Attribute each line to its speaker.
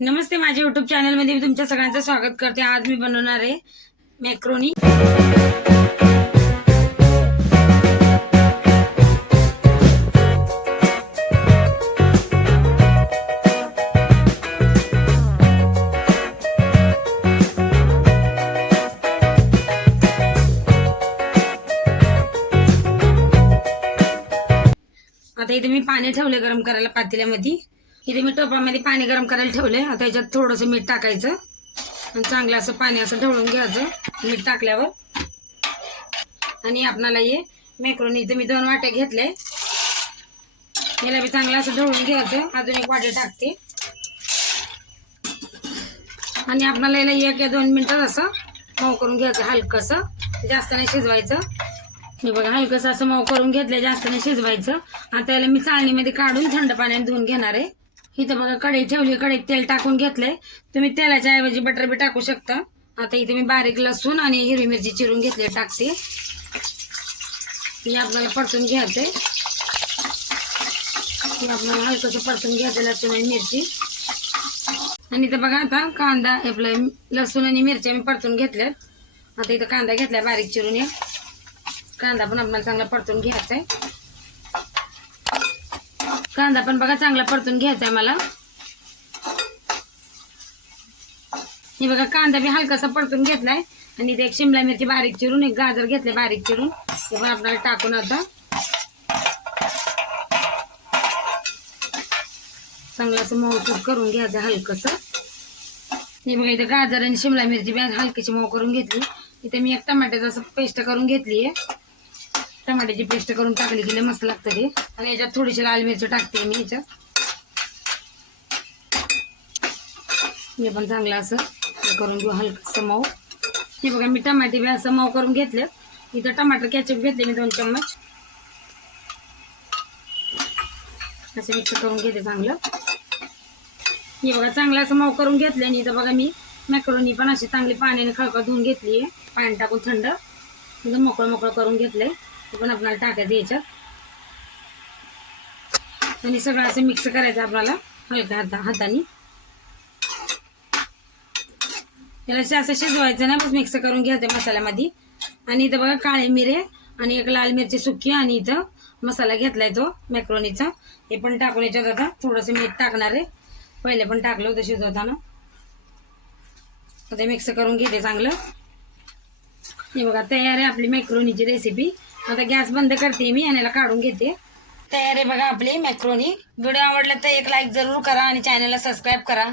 Speaker 1: नमस्ते माझ्या युट्यूब चॅनलमध्ये मी तुमच्या सगळ्यांचं स्वागत करते. आज मी बनवणार आहे मॅक्रोनी आता इथे मी पाणी ठेवले गरम करायला पातेल्यामध्ये. इथे मी टोपामध्ये पाणी गरम करायला ठेवले आता याच्यात थोडंसं मीठ टाकायचं. आणि चांगलं असं पाणी असं ढवळून घ्यायचं. मीठ टाकल्यावर. आणि आपणाला हे मॅक्रोनी मी दोन वाट्या घेतले याला मी चांगलं असं ढवळून घ्यायचं. अजून एक वाटे टाकते. आणि आपणाला याला एक या दोन मिनिटात असं मऊ करून घ्यायचं. हलकंसं. जास्त नाही शिजवायचं. मी बघा हलकंसं असं मऊ करून घेतलं जास्त नाही शिजवायचं. आता याला मी चाळणीमध्ये काढून थंड पाण्याने धुवून घेणार आहे. इथं बघा कढई ठेवली कढईत तेल टाकून घेतलंय. तुम्ही तेलाच्या ऐवजी बटर बी टाकू शकता. आता इथे मी बारीक लसूण आणि हिरवी मिरची चिरून घेतली टाकते. हे आपल्याला परतून घ्यायचे हे आपल्याला हलकंसं परतून घ्यायचं लसूण आणि मिरची. आणि इथं बघा आता कांदा आपलं लसूण आणि मिरच्या मी परतून घेतल्या आता इथं कांदा घेतलाय बारीक चिरून या कांदा पण आपल्याला चांगला परतून घ्यायचा आहे कांदा पण बघा चांगला परतून घ्यायचा आहे मला. हे बघा कांदा बी हलकासा परतून घेतलाय. आणि इथे एक शिमला मिरची बारीक चिरून एक गाजर घेतले बारीक चिरून. ते पण आपल्याला टाकून आता. चांगलं असं मऊसूर करून घ्यायचं हलकस. हे बघा इथे गाजर आणि शिमला मिरची बी हलकीची मऊ करून घेतली. इथे मी एक टमाट्याचं असं पेस्ट करून घेतली आहे टमाट्याची पेस्ट करून टाकली की मस्त लागतं ते. आणि याच्यात थोडीशी लाल मिरची टाकते मी याच्यात. हे पण चांगलं असं करून घेऊ हलकं मऊ. हे बघा मी टमाटे बी असं मऊ करून घेतले. इथं टमाटर कॅचअप घेतले मी दोन चम्मच. असं मिक्स करून घेते चांगलं. हे बघा चांगलं असं मऊ करून घेतलं आणि इथं बघा मी मॅक्रोनी पण अशी चांगली पाण्याने खळखळ धुवून घेतली आहे पाणी टाकून थंड. एकदम मोकळं मोकळं करून घेतलं आहे पण आपल्याला टाकायचं याच्यात म्हणजे आणि सगळं असं मिक्स करायचं आपल्याला हलक्या हाता हाताने. याला असं शिजवायचं ना बस मिक्स करून घ्यायचं मसाल्यामध्ये. आणि इथं बघा काळे मिरे आणि एक लाल मिरची सुकी आणि इथं मसाला घेतलाय तो मॅक्रोनीचा हे पण टाकून याच्यात आता थोडंसं मीठ टाकणार आहे. पहिले पण टाकलं होतं शिजवताना. आता मिक्स करून घेते चांगलं. हे बघा तयार आहे आपली मॅक्रोनीची रेसिपी आता गॅस बंद करते मी आणि याला काढून घेते. तयार आहे बघा आपली मॅक्रोनी व्हिडिओ आवडला तर एक लाईक जरूर करा आणि चॅनलला सबस्क्राईब करा.